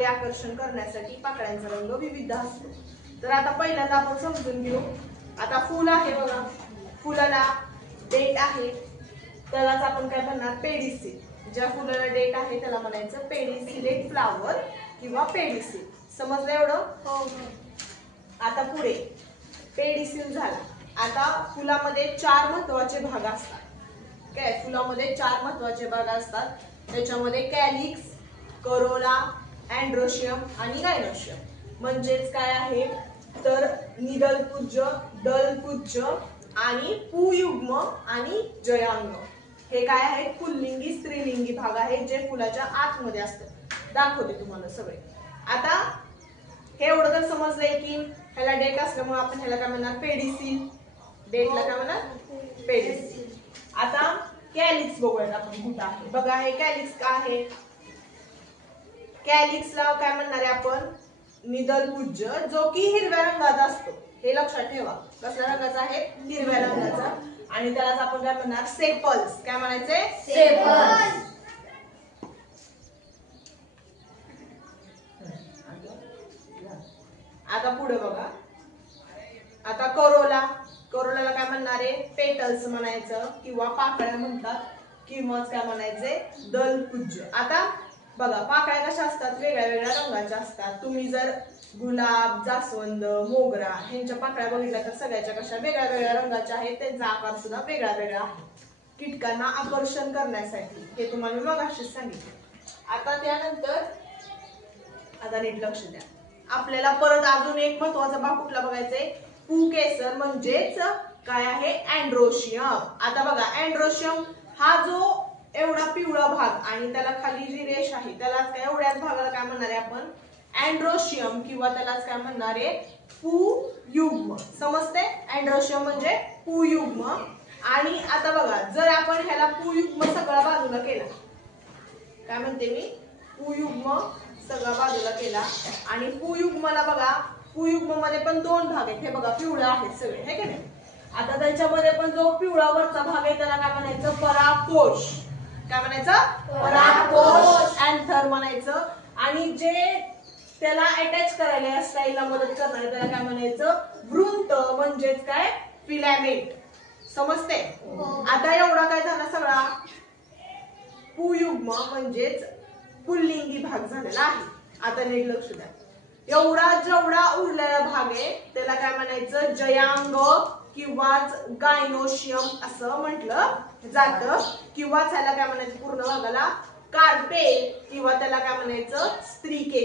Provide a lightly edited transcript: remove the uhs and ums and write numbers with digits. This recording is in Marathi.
आकर्षण करण्यासाठी पाकळ्यांचा रंग विविध असतो। तर आता पहिल्यांदा आपण समजून घेऊ। आता फूल आहे बघा, फुलाला डेट आहे, त्यालाच आपण काय म्हणणार पेडिसिल। ज्या फुलाला डेट आहे त्याला म्हणायचं पेडिसिलेट फ्लावर किंवा पेडिसिल। समजलं एवढं? हो। आता पुढे पेडिसिल झाला। आता फुलामध्ये 4 महत्त्वाचे भाग असतात। काय फुलामध्ये 4 महत्त्वाचे भाग असतात, त्याच्यामध्ये कॅलिक्स, करोला, अँड्रोशियम आणि गायनोशियम। म्हणजेच काय आहे तर निदलपुंज, दलपुंज आणि पुयुग्म आणि जयांग हे काय आहेत पुल्लिंगी स्त्रीलिंगी भाग आहेत जे फुलाच्या आतमध्ये असतात। दाखवते तुम्हाला सगळे। आता हे एवढं तर समजलंय की ह्याला डेट असल्यामुळे आपण ह्याला काय म्हणणार पेडिसिल। डेटला काय म्हणणार पेडिसिल। आता कॅलिक्स बघूयात आपण कुठं आहे बघा। हे कॅलिक्स काय आहे? कॅलिक्सला काय म्हणणार आहे आपण निदलपुंज, जो की हिरव्या रंगाचा असतो। हे लक्षात ठेवा, कसल्या रंगाचा आहे? हिरव्या रंगाचा। आणि त्यालाच आपण काय म्हणणार सेपल्स। काय म्हणायचे? सेपल्स। आता पुढे बघा। आता करोला, करोलाला काय म्हणणार आहे पेटल्स म्हणायचं किंवा पाकळ्या म्हणतात किंवा काय म्हणायचे दलपुंज। आता बघा पाकळ्या कशा असतात वेगळ्या वेगळ्या रंगाच्या असतात। तुम्ही जर गुलाब, जास्वंद, मोगरा ह्यांच्या पाकळ्या बघितल्या तर सगळ्याच्या कशा वेगळ्या वेगळ्या रंगाच्या आहेत, त्यांचा आकार सुद्धा वेगळा वेगळा आहे कीटकांना आकर्षण करण्यासाठी। हे तुम्हाला मी मगाशीच सांगितलं। आता त्यानंतर आता नीट लक्ष द्या, आपल्याला परत अजून एक महत्त्वाचा भाग कुठला बघायचंय पुकेसर म्हणजेच काय आहे अँड्रोशियम। आता बघा अँड्रोशियम हा जो एवढा पिवळा भाग आणि त्याला खाली जी रेष आहे त्यालाच काय एवढ्याच भागाला काय म्हणणार आहे आपण अँड्रोशियम किंवा त्यालाच काय म्हणणार आहे पुयुग्म। समजते? अँड्रोशियम म्हणजे पुयुग्म। आणि आता बघा जर आपण ह्याला पुयुग्म सगळा बाजूला केला, काय म्हणते मी पुयुग्म सगळा बाजूला केला आणि पुयुग्मला बघा पुयुग्म मध्ये पण 2 भाग आहेत। हे बघा पिवळे आहेत सगळे, हे की नाही? आता त्याच्यामध्ये पण जो पिवळा वरचा भाग आहे त्याला काय म्हणायचं परागकोश। काय म्हणायचं? परागकोश। अँथर म्हणायचं। आणि जे त्याला अटॅच करायला या स्टाईलला मदत करणार त्याला काय म्हणायचं वृंत म्हणजेच काय फिलामेंट। समजते? आता एवढा काय झाला सगळा पुयुग्म म्हणजेच पुल्लिंगी भाग झालेला आहे। आता नीट लक्ष द्या, एवढा जेवढा उरलेला भाग आहे त्याला काय म्हणायचं जयांग किंवा गायनोशियम असं म्हटलं जातं किंवा त्याला काय म्हणायचं पूर्ण भागाला कार्पेल किंवा त्याला काय म्हणायचं स्त्रीकेस।